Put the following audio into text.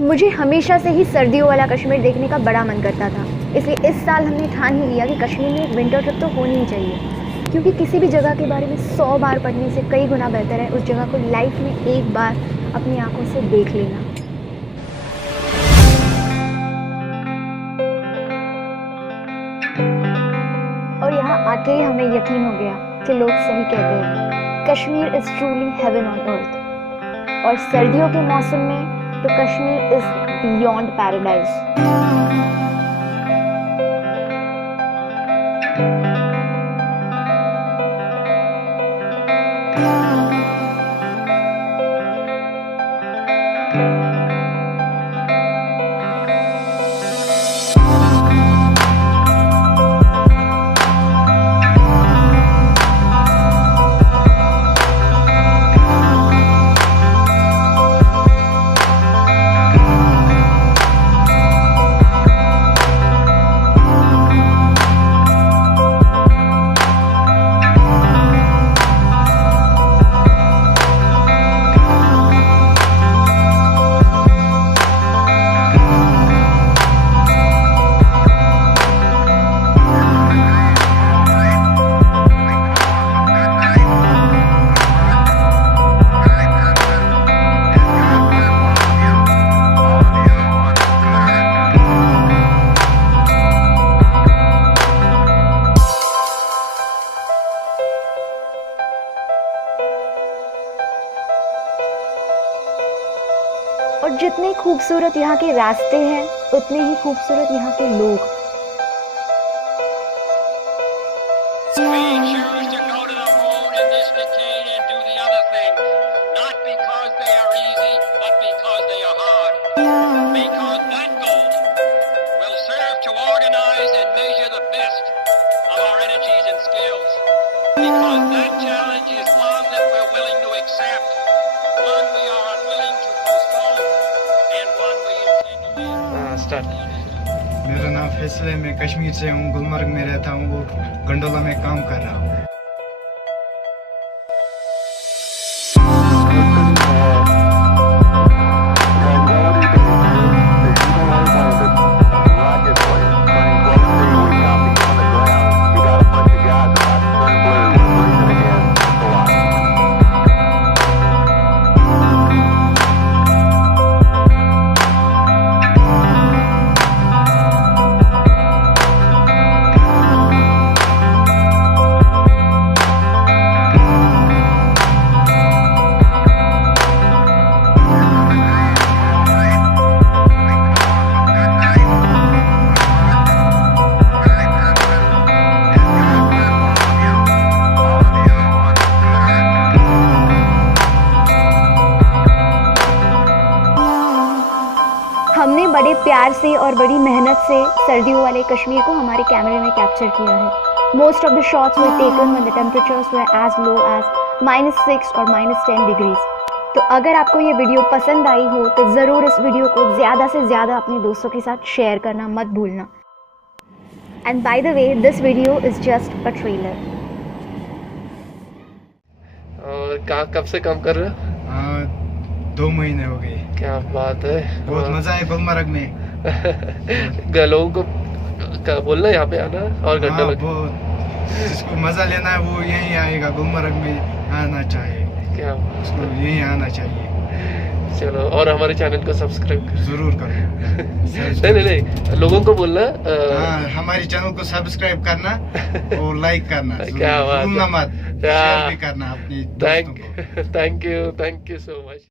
मुझे हमेशा से ही सर्दियों वाला कश्मीर देखने का बड़ा मन करता था, इसलिए इस साल हमने ठान ही लिया कि कश्मीर में एक विंटर ट्रिप तो होनी ही चाहिए, क्योंकि किसी भी जगह के बारे में 100 बार पढ़ने से कई गुना बेहतर है उस जगह को लाइफ में एक बार अपनी आंखों से देख लेना। और यहाँ आके ही हमें यकीन हो गया कि लोग सही कहते हैं, Kashmir is truly heaven on earth. और सर्दियों के मौसम में तो कश्मीर इज़ बियॉन्ड पैराडाइज। और जितने खूबसूरत यहाँ के रास्ते हैं उतने ही खूबसूरत यहाँ के लोग। मेरा नाम फैसल है, मैं कश्मीर से हूँ, गुलमर्ग में रहता हूँ, वो गंडोला में काम कर रहा हूँ। हमने बड़े प्यार से और बड़ी मेहनत से सर्दियों वाले कश्मीर को हमारे कैमरे में कैप्चर किया है। Most of the shots were taken when the temperatures were as low as -6 और -10 डिग्रीज। तो अगर आपको ये वीडियो पसंद आई हो तो ज़रूर इस वीडियो को ज़्यादा से ज़्यादा अपने दोस्तों के साथ शेयर करना मत भूलना। And by the way, this video is just a trailer. और कब से काम कर रहे हो? 2 महीने हो गए। क्या बात है, बहुत मजा है गुलमर्ग में। लोगों को क्या बोलना, यहाँ पे आना और घंटा जिसको मजा लेना है वो यहीं आएगा, गुलमर्ग में आना चाहिए। क्या उसको यहीं आना चाहिए। चलो, और हमारे चैनल को सब्सक्राइब जरूर करो। नहीं, लोगों को बोलना हमारे चैनल को सब्सक्राइब करना और लाइक करना, क्या बात, भूलना मत, शेयर भी करना अपने दोस्तों को। Thank you so much.